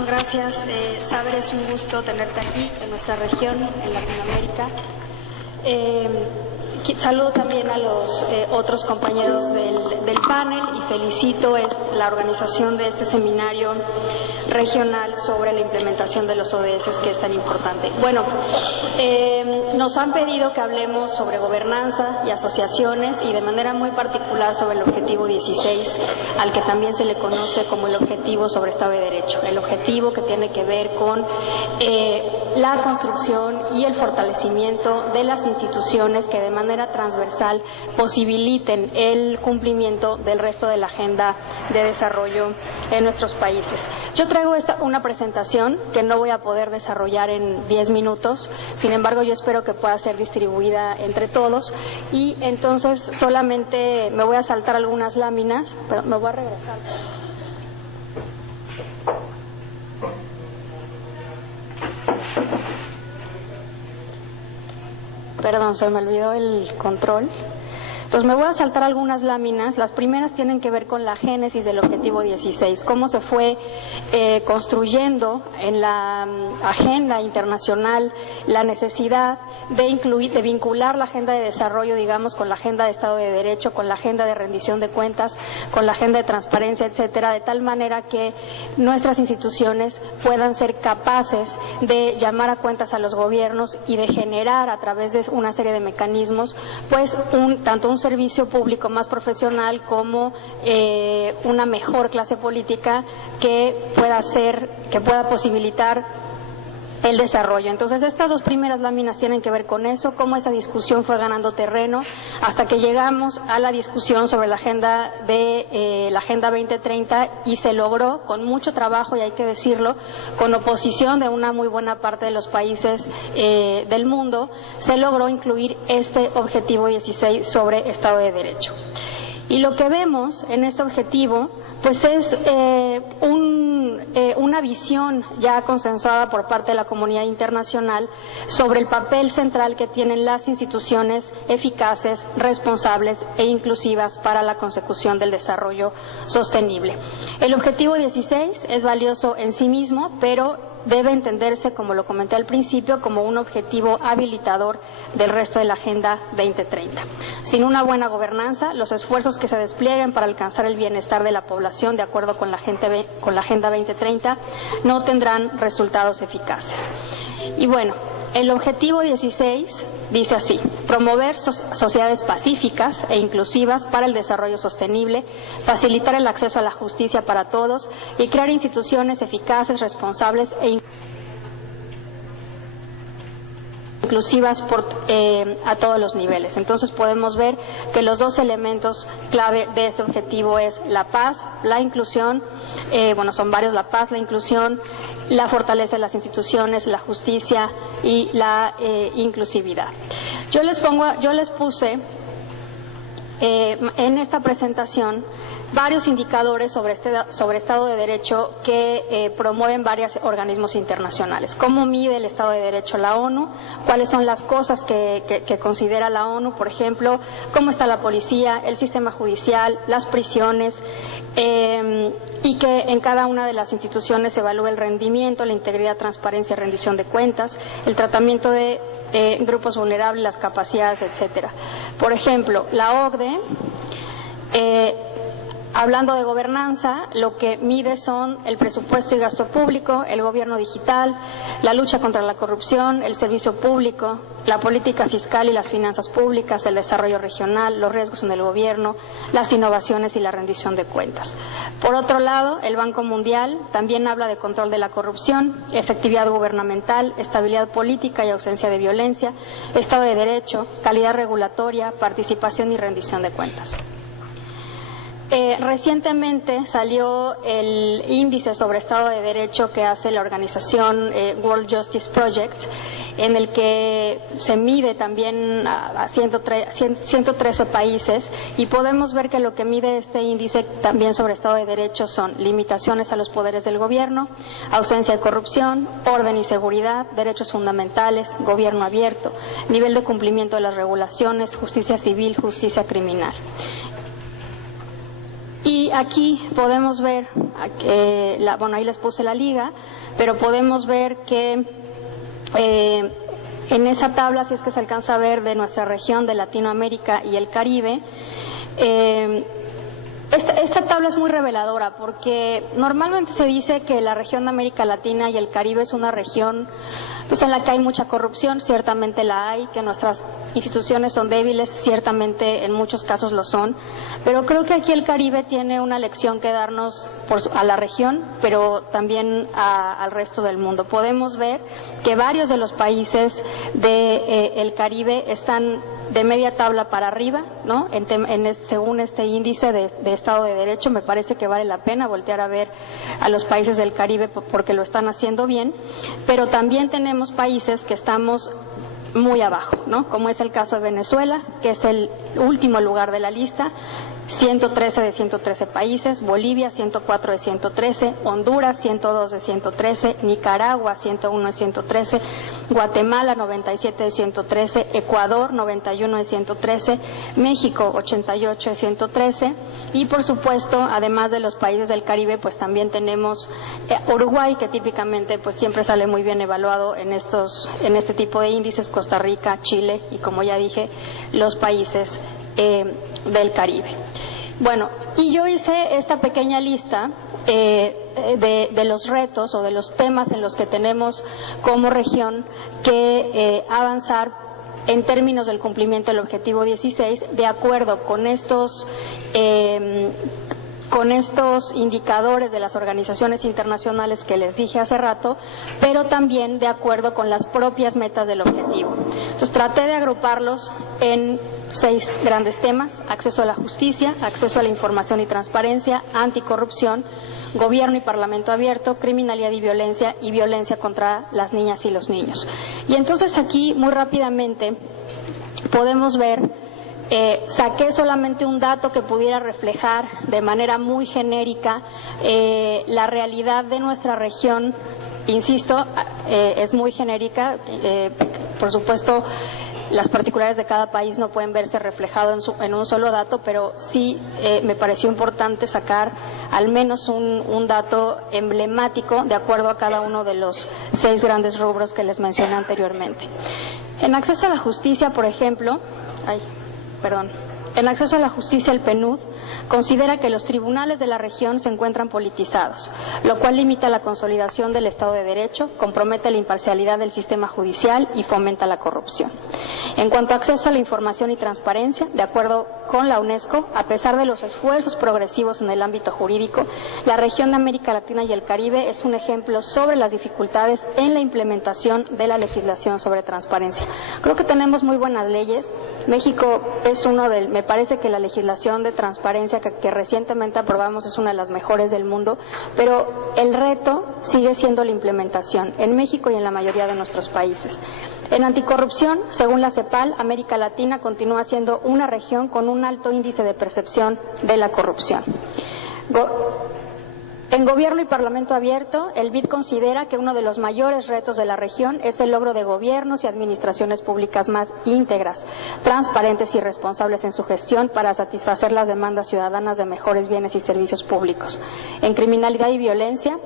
Muchas gracias. Saber, es un gusto tenerte aquí, en nuestra región, en Latinoamérica. Saludo también a los otros compañeros del panel y felicito la organización de este seminario regional sobre la implementación de los ODS, que es tan importante. Bueno, nos han pedido que hablemos sobre gobernanza y asociaciones y de manera muy particular sobre el objetivo 16, al que también se le conoce como el objetivo sobre Estado de Derecho, el objetivo que tiene que ver con la construcción y el fortalecimiento de las instituciones que de manera transversal posibiliten el cumplimiento del resto de la agenda de desarrollo en nuestros países. Yo traigo una presentación que no voy a poder desarrollar en 10 minutos, sin embargo yo espero que pueda ser distribuida entre todos y entonces solamente me voy a saltar algunas láminas, pero me voy a regresar. Perdón, se me olvidó el control. Entonces me voy a saltar algunas láminas. Las primeras tienen que ver con la génesis del objetivo 16, cómo se fue construyendo en la agenda internacional la necesidad de vincular la agenda de desarrollo, digamos, con la agenda de Estado de Derecho, con la agenda de rendición de cuentas, con la agenda de transparencia, etcétera, de tal manera que nuestras instituciones puedan ser capaces de llamar a cuentas a los gobiernos y de generar a través de una serie de mecanismos, pues tanto un servicio público más profesional como una mejor clase política que pueda posibilitar el desarrollo. Entonces, estas dos primeras láminas tienen que ver con eso, cómo esa discusión fue ganando terreno hasta que llegamos a la discusión sobre la agenda la Agenda 2030 y se logró con mucho trabajo, y hay que decirlo, con oposición de una muy buena parte de los países del mundo, se logró incluir este objetivo 16 sobre Estado de Derecho. Y lo que vemos en este objetivo pues es una visión ya consensuada por parte de la comunidad internacional sobre el papel central que tienen las instituciones eficaces, responsables e inclusivas para la consecución del desarrollo sostenible. El objetivo 16 es valioso en sí mismo, pero debe entenderse, como lo comenté al principio, como un objetivo habilitador del resto de la Agenda 2030. Sin una buena gobernanza, los esfuerzos que se desplieguen para alcanzar el bienestar de la población de acuerdo con la Agenda 2030 no tendrán resultados eficaces. Y bueno, el objetivo 16 dice así: promover sociedades pacíficas e inclusivas para el desarrollo sostenible, facilitar el acceso a la justicia para todos y crear instituciones eficaces, responsables e inclusivas a todos los niveles. Entonces podemos ver que los dos elementos clave de este objetivo es la paz, la inclusión, son varios: la paz, la inclusión, la fortaleza de las instituciones, la justicia y la inclusividad. Yo les puse en esta presentación varios indicadores sobre Estado de Derecho que promueven varios organismos internacionales. ¿Cómo mide el Estado de Derecho la ONU? ¿Cuáles son las cosas que considera la ONU? Por ejemplo, ¿cómo está la policía, el sistema judicial, las prisiones? Y que en cada una de las instituciones se evalúa el rendimiento, la integridad, transparencia y rendición de cuentas, el tratamiento de grupos vulnerables, las capacidades, etcétera. Por ejemplo, la OCDE, hablando de gobernanza, lo que mide son el presupuesto y gasto público, el gobierno digital, la lucha contra la corrupción, el servicio público, la política fiscal y las finanzas públicas, el desarrollo regional, los riesgos en el gobierno, las innovaciones y la rendición de cuentas. Por otro lado, el Banco Mundial también habla de control de la corrupción, efectividad gubernamental, estabilidad política y ausencia de violencia, Estado de Derecho, calidad regulatoria, participación y rendición de cuentas. Recientemente salió el índice sobre Estado de Derecho que hace la organización World Justice Project, en el que se mide también a 113 países, y podemos ver que lo que mide este índice también sobre Estado de Derecho son limitaciones a los poderes del gobierno, ausencia de corrupción, orden y seguridad, derechos fundamentales, gobierno abierto, nivel de cumplimiento de las regulaciones, justicia civil, justicia criminal. Y Y aquí podemos ver, bueno, ahí les puse la liga, pero podemos ver que en esa tabla, si es que se alcanza a ver, de nuestra región de Latinoamérica y el Caribe, esta tabla es muy reveladora porque normalmente se dice que la región de América Latina y el Caribe es una región pues en la que hay mucha corrupción, ciertamente la hay, que nuestras instituciones son débiles, ciertamente en muchos casos lo son, pero creo que aquí el Caribe tiene una lección que darnos a la región, pero también al resto del mundo. Podemos ver que varios de los países del Caribe están de media tabla para arriba, ¿no? Según este índice de Estado de Derecho, me parece que vale la pena voltear a ver a los países del Caribe porque lo están haciendo bien, pero también tenemos países que estamos muy abajo, ¿no? Como es el caso de Venezuela, que es el último lugar de la lista, 113 de 113 países, Bolivia 104 de 113, Honduras 102 de 113, Nicaragua 101 de 113, Guatemala 97 de 113, Ecuador 91 de 113, México 88 de 113 y por supuesto, además de los países del Caribe, pues también tenemos Uruguay, que típicamente pues siempre sale muy bien evaluado en este tipo de índices, Costa Rica, Chile y como ya dije, los países del Caribe. Bueno, y yo hice esta pequeña lista de los retos o de los temas en los que tenemos como región que avanzar en términos del cumplimiento del objetivo 16, de acuerdo con estos indicadores de las organizaciones internacionales que les dije hace rato, pero también de acuerdo con las propias metas del objetivo. Entonces traté de agruparlos en 6 grandes temas: acceso a la justicia, acceso a la información y transparencia, anticorrupción, gobierno y parlamento abierto, criminalidad y violencia contra las niñas y los niños. Y entonces aquí muy rápidamente podemos ver, saqué solamente un dato que pudiera reflejar de manera muy genérica la realidad de nuestra región. Insisto, es muy genérica, por supuesto las particularidades de cada país no pueden verse reflejado en un solo dato, pero sí me pareció importante sacar al menos un dato emblemático de acuerdo a cada uno de los 6 grandes rubros que les mencioné anteriormente. En acceso a la justicia, por ejemplo, en acceso a la justicia, el PNUD considera que los tribunales de la región se encuentran politizados, lo cual limita la consolidación del Estado de Derecho, compromete la imparcialidad del sistema judicial y fomenta la corrupción. En cuanto a acceso a la información y transparencia, de acuerdo con la UNESCO, a pesar de los esfuerzos progresivos en el ámbito jurídico, la región de América Latina y el Caribe es un ejemplo sobre las dificultades en la implementación de la legislación sobre transparencia. Creo que tenemos muy buenas leyes. México es me parece que la legislación de transparencia que recientemente aprobamos es una de las mejores del mundo, pero el reto sigue siendo la implementación en México y en la mayoría de nuestros países. En anticorrupción, según la CEPAL, América Latina continúa siendo una región con un alto índice de percepción de la corrupción. En gobierno y parlamento abierto, el BID considera que uno de los mayores retos de la región es el logro de gobiernos y administraciones públicas más íntegras, transparentes y responsables en su gestión para satisfacer las demandas ciudadanas de mejores bienes y servicios públicos. En criminalidad y violencia,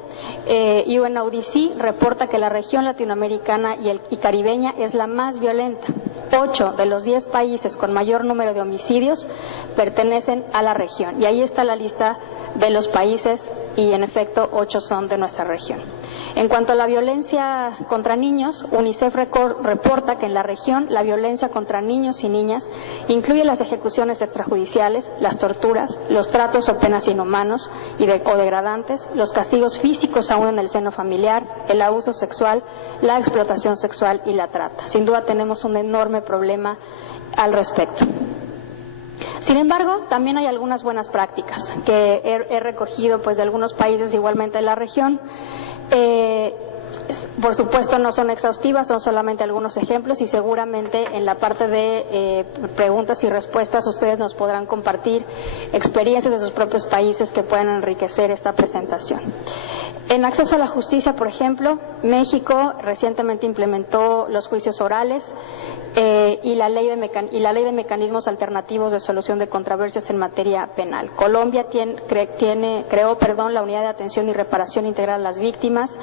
UNODC reporta que la región latinoamericana y caribeña es la más violenta. 8 de los 10 países con mayor número de homicidios pertenecen a la región. Y ahí está la lista de los países y en efecto 8 son de nuestra región. En cuanto a la violencia contra niños, UNICEF reporta que en la región la violencia contra niños y niñas incluye las ejecuciones extrajudiciales, las torturas, los tratos o penas inhumanos o degradantes, los castigos físicos aún en el seno familiar, el abuso sexual, la explotación sexual y la trata. Sin duda tenemos un enorme problema al respecto. Sin embargo, también hay algunas buenas prácticas que he recogido pues de algunos países igualmente de la región. Por supuesto no son exhaustivas, son solamente algunos ejemplos y seguramente en la parte de preguntas y respuestas ustedes nos podrán compartir experiencias de sus propios países que puedan enriquecer esta presentación. En acceso a la justicia, por ejemplo, México recientemente implementó los juicios orales y la ley de mecanismos alternativos de solución de controversias en materia penal. Colombia creó la unidad de atención y reparación integral a las víctimas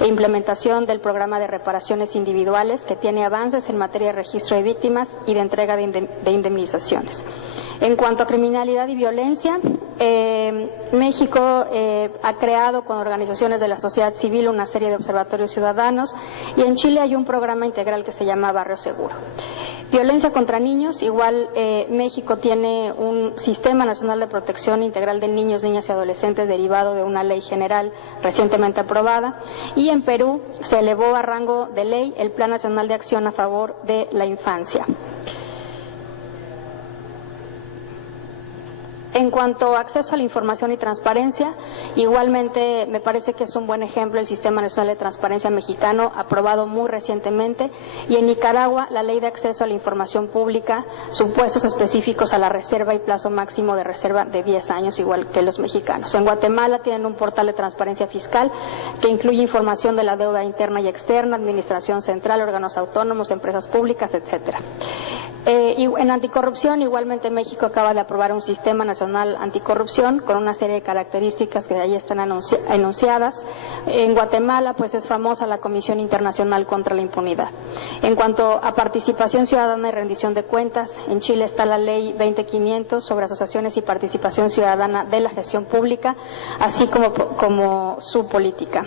e implementación del programa de reparaciones individuales, que tiene avances en materia de registro de víctimas y de entrega de indemnizaciones. En cuanto a criminalidad y violencia, México ha creado con organizaciones de la sociedad civil una serie de observatorios ciudadanos, y en Chile hay un programa integral que se llama Barrio Seguro. Violencia contra niños, igual México tiene un Sistema Nacional de Protección Integral de Niños, Niñas y Adolescentes derivado de una ley general recientemente aprobada, y en Perú se elevó a rango de ley el Plan Nacional de Acción a favor de la infancia. En cuanto a acceso a la información y transparencia, igualmente me parece que es un buen ejemplo el Sistema Nacional de Transparencia mexicano, aprobado muy recientemente, y en Nicaragua la Ley de Acceso a la Información Pública, supuestos específicos a la reserva y plazo máximo de reserva de 10 años, igual que los mexicanos. En Guatemala tienen un portal de transparencia fiscal que incluye información de la deuda interna y externa, administración central, órganos autónomos, empresas públicas, etcétera. Y en anticorrupción, igualmente México acaba de aprobar un Sistema Nacional Anticorrupción con una serie de características que ahí están enunciadas. En Guatemala, pues es famosa la Comisión Internacional contra la Impunidad. En cuanto a participación ciudadana y rendición de cuentas, en Chile está la Ley 20500 sobre asociaciones y participación ciudadana de la gestión pública, así como su política.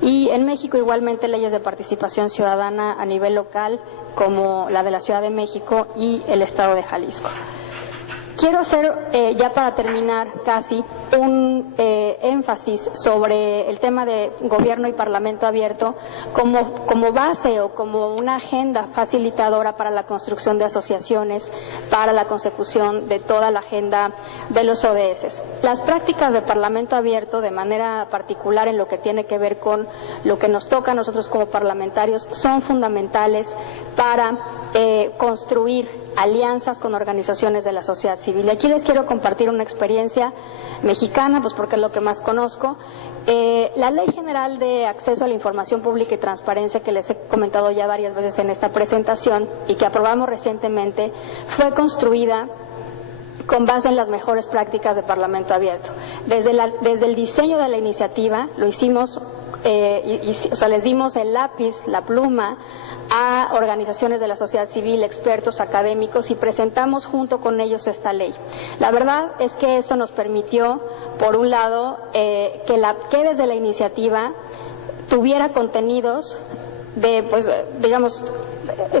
Y en México igualmente leyes de participación ciudadana a nivel local, como la de la Ciudad de México y el Estado de Jalisco. Quiero hacer, ya para terminar casi, un énfasis sobre el tema de gobierno y parlamento abierto como base o como una agenda facilitadora para la construcción de asociaciones, para la consecución de toda la agenda de los ODS. Las prácticas de parlamento abierto, de manera particular en lo que tiene que ver con lo que nos toca a nosotros como parlamentarios, son fundamentales para construir alianzas con organizaciones de la sociedad civil. Y aquí les quiero compartir una experiencia mexicana, pues porque es lo que más conozco. La Ley General de Acceso a la Información Pública y Transparencia, que les he comentado ya varias veces en esta presentación y que aprobamos recientemente, fue construida con base en las mejores prácticas de Parlamento Abierto. Desde el diseño de la iniciativa lo hicimos, les dimos el lápiz, la pluma, a organizaciones de la sociedad civil, expertos, académicos, y presentamos junto con ellos esta ley. La verdad es que eso nos permitió, por un lado, que desde la iniciativa tuviera contenidos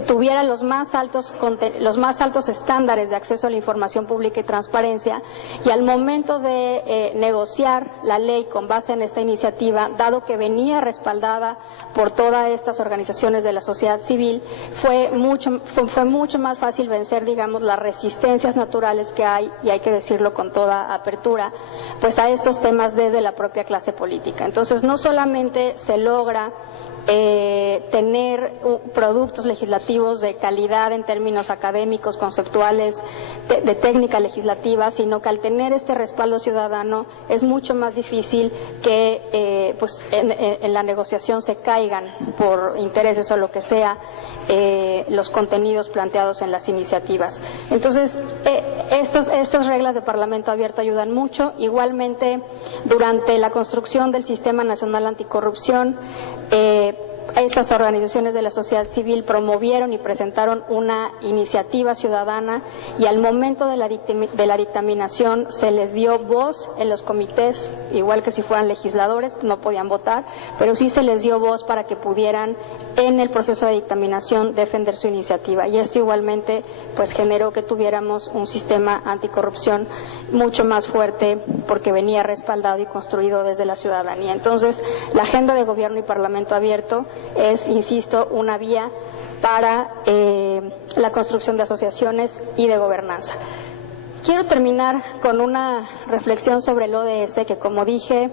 tuviera los más altos estándares de acceso a la información pública y transparencia, y al momento de negociar la ley con base en esta iniciativa, dado que venía respaldada por todas estas organizaciones de la sociedad civil, fue mucho más fácil vencer, las resistencias naturales que hay, y hay que decirlo con toda apertura, pues a estos temas desde la propia clase política. Entonces, no solamente se logra tener productos legislativos de calidad en términos académicos, conceptuales, de técnica legislativa, sino que al tener este respaldo ciudadano es mucho más difícil que en la negociación se caigan por intereses o lo que sea los contenidos planteados en las iniciativas. Entonces, estas reglas de Parlamento Abierto ayudan mucho. Igualmente, durante la construcción del Sistema Nacional Anticorrupción, estas organizaciones de la sociedad civil promovieron y presentaron una iniciativa ciudadana, y al momento de la dictaminación se les dio voz en los comités, igual que si fueran legisladores, no podían votar, pero sí se les dio voz para que pudieran en el proceso de dictaminación defender su iniciativa, y esto igualmente pues generó que tuviéramos un sistema anticorrupción mucho más fuerte, porque venía respaldado y construido desde la ciudadanía. Entonces, la agenda de gobierno y Parlamento Abierto es, insisto, una vía para la construcción de asociaciones y de gobernanza. Quiero terminar con una reflexión sobre el ODS, que, como dije,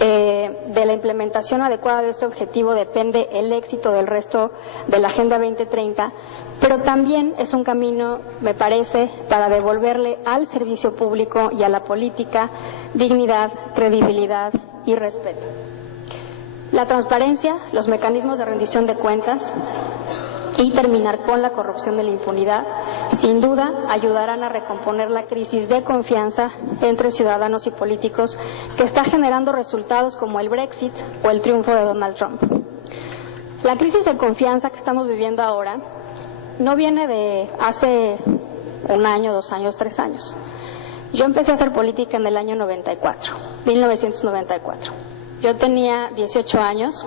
de la implementación adecuada de este objetivo depende el éxito del resto de la Agenda 2030, pero también es un camino, me parece, para devolverle al servicio público y a la política dignidad, credibilidad y respeto. La transparencia, los mecanismos de rendición de cuentas y terminar con la corrupción de la impunidad, sin duda ayudarán a recomponer la crisis de confianza entre ciudadanos y políticos que está generando resultados como el Brexit o el triunfo de Donald Trump. La crisis de confianza que estamos viviendo ahora no viene de hace 1 año, 2 años, 3 años. Yo empecé a hacer política en el año 1994. Yo tenía 18 años.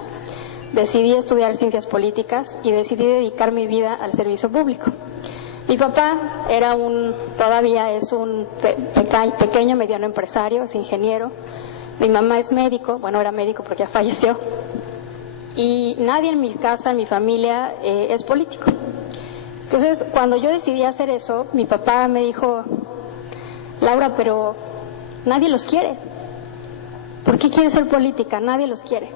Decidí estudiar ciencias políticas y decidí dedicar mi vida al servicio público. Mi papá todavía es un pequeño, mediano empresario, es ingeniero. Mi mamá es médico, bueno, era médico porque ya falleció. Y nadie en mi casa, en mi familia, es político. Entonces, cuando yo decidí hacer eso, mi papá me dijo, Laura, pero nadie los quiere. ¿Por qué quieres ser política? Nadie los quiere.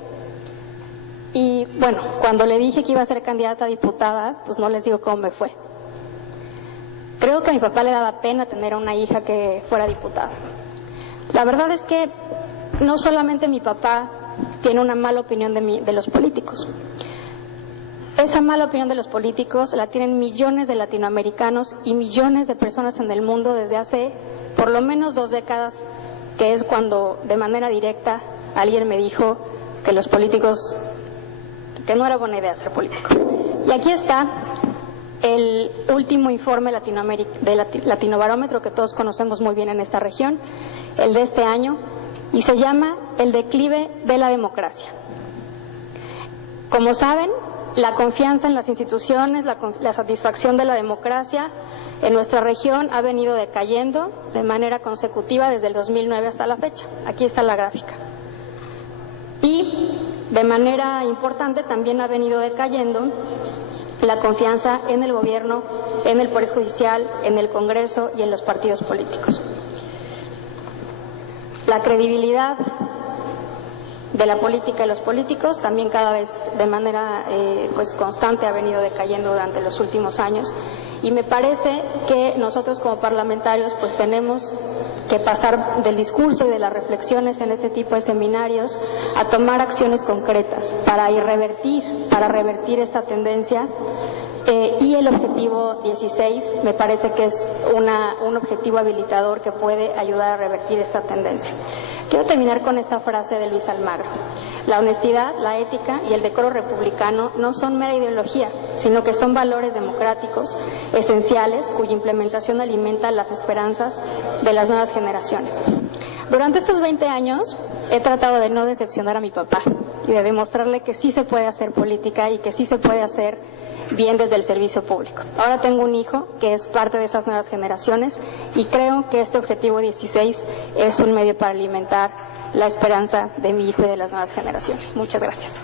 Y bueno, cuando le dije que iba a ser candidata a diputada, pues no les digo cómo me fue. Creo que a mi papá le daba pena tener a una hija que fuera diputada. La verdad es que no solamente mi papá tiene una mala opinión de los políticos. Esa mala opinión de los políticos la tienen millones de latinoamericanos y millones de personas en el mundo desde hace por lo menos 2 décadas, que es cuando de manera directa alguien me dijo que los políticos, que no era buena idea ser político. Y aquí está el último informe de Latinobarómetro que todos conocemos muy bien en esta región, el de este año, y se llama El declive de la democracia. Como saben, la confianza en las instituciones, la satisfacción de la democracia en nuestra región ha venido decayendo de manera consecutiva desde el 2009 hasta la fecha. Aquí está la gráfica. Y de manera importante también ha venido decayendo la confianza en el gobierno, en el Poder Judicial, en el Congreso y en los partidos políticos. La credibilidad de la política y los políticos también cada vez de manera constante ha venido decayendo durante los últimos años, y me parece que nosotros como parlamentarios pues tenemos que pasar del discurso y de las reflexiones en este tipo de seminarios a tomar acciones concretas para revertir esta tendencia. Y el objetivo 16 me parece que es un objetivo habilitador que puede ayudar a revertir esta tendencia. Quiero terminar con esta frase de Luis Almagro. La honestidad, la ética y el decoro republicano no son mera ideología, sino que son valores democráticos esenciales cuya implementación alimenta las esperanzas de las nuevas generaciones. Durante estos 20 años he tratado de no decepcionar a mi papá y de demostrarle que sí se puede hacer política y que sí se puede hacer bien desde el servicio público. Ahora tengo un hijo que es parte de esas nuevas generaciones y creo que este objetivo 16 es un medio para alimentar la esperanza de mi hijo y de las nuevas generaciones. Muchas gracias.